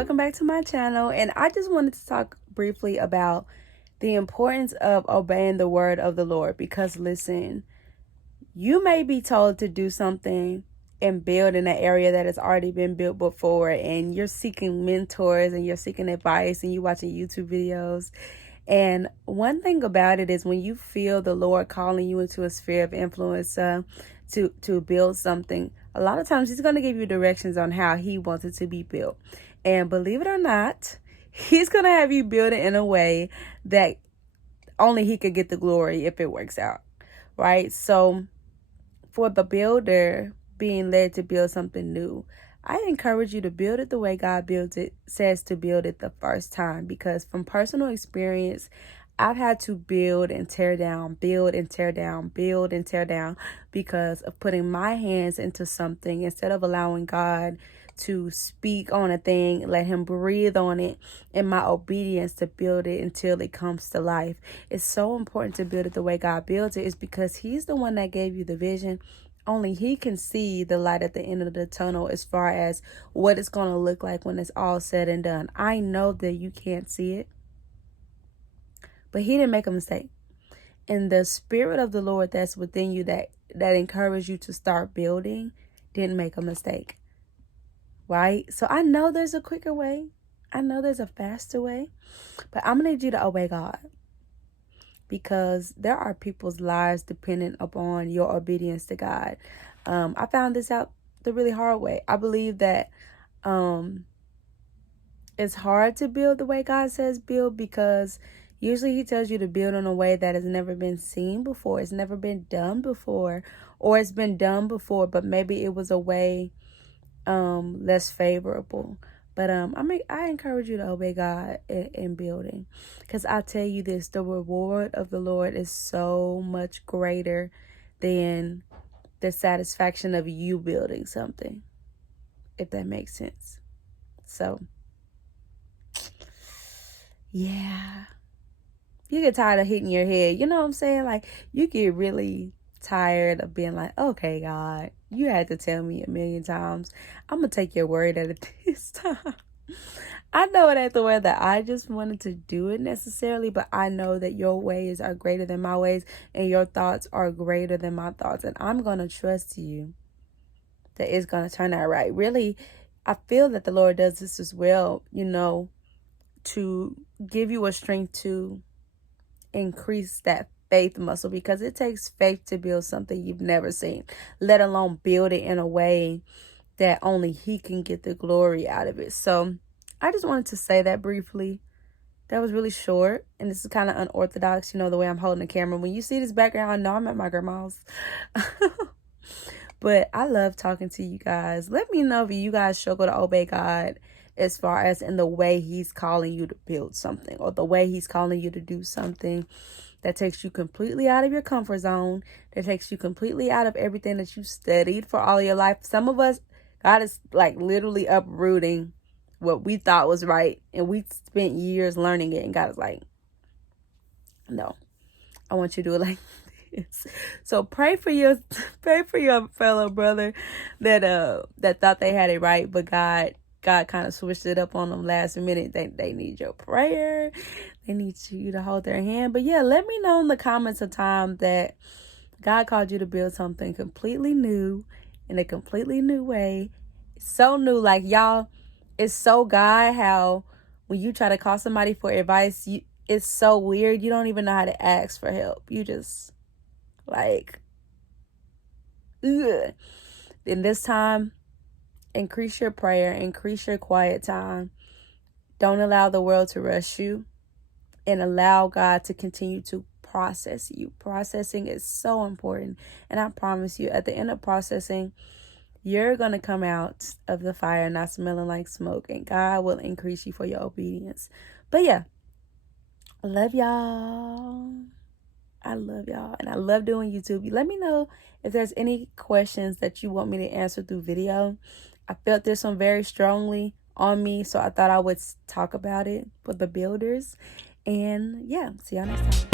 welcome back to my channel. And I just wanted to talk briefly about the importance of obeying the word of the Lord, because listen, you may be told to do something and build in an area that has already been built before, and you're seeking mentors and you're seeking advice and you're watching YouTube videos. And one thing about it is, when you feel the Lord calling you into a sphere of influence to build something, a lot of times he's going to give you directions on how he wants it to be built. And believe it or not, he's going to have you build it in a way that only he could get the glory if it works out, right? So for the builder being led to build something new, I encourage you to build it the way God builds it, says to build it the first time, because from personal experience, I've had to build and tear down, build and tear down, build and tear down, because of putting my hands into something instead of allowing God to speak on a thing, let him breathe on it, and my obedience to build it until it comes to life. It's so important to build it the way God builds it, is because he's the one that gave you the vision. Only he can see the light at the end of the tunnel as far as what it's going to look like when it's all said and done. I know that you can't see it, but he didn't make a mistake. And the spirit of the Lord that's within you that encouraged you to start building didn't make a mistake, right? So I know there's a quicker way. I know there's a faster way, but I'm going to need you to obey God, because there are people's lives dependent upon your obedience to God. I found this out the really hard way. I believe that it's hard to build the way God says build, because usually he tells you to build in a way that has never been seen before. It's never been done before, or it's been done before, but maybe it was a way less favorable. But I encourage you to obey God in building, because I tell you this, the reward of the Lord is so much greater than the satisfaction of you building something, if that makes sense. So, yeah. You get tired of hitting your head. You know what I'm saying? Like, you get really tired of being like, okay, God, you had to tell me 1,000,000 times. I'm going to take your word at it this time. I know it ain't the way that I just wanted to do it necessarily, but I know that your ways are greater than my ways, and your thoughts are greater than my thoughts. And I'm going to trust you that it's going to turn out right. Really, I feel that the Lord does this as well, to give you a strength to increase that faith muscle, because it takes faith to build something you've never seen, let alone build it in a way that only he can get the glory out of it. So I just wanted to say that briefly. That was really short, and this is kind of unorthodox, the way I'm holding the camera. When you see this background, I know I'm at my grandma's. But I love talking to you guys. Let me know if you guys struggle to obey God as far as in the way he's calling you to build something, or the way he's calling you to do something that takes you completely out of your comfort zone, that takes you completely out of everything that you studied for all your life. Some of us, God is like literally uprooting what we thought was right, and we spent years learning it, and God is like, no, I want you to do it like this. So pray for your fellow brother that thought they had it right, but God kind of switched it up on them last minute. They need your prayer. They need you to hold their hand. But yeah, let me know in the comments a time that God called you to build something completely new, in a completely new way. So new, like, y'all, it's so God how when you try to call somebody for advice, it's so weird. You don't even know how to ask for help. You just like, ugh. In this time, increase your prayer, increase your quiet time. Don't allow the world to rush you, and allow God to continue to process you. Processing is so important. And I promise you, at the end of processing, you're going to come out of the fire not smelling like smoke, and God will increase you for your obedience. But yeah, I love y'all. I love y'all, and I love doing YouTube. Let me know if there's any questions that you want me to answer through video. I felt this one very strongly on me, so I thought I would talk about it for the builders. And yeah, see y'all next time.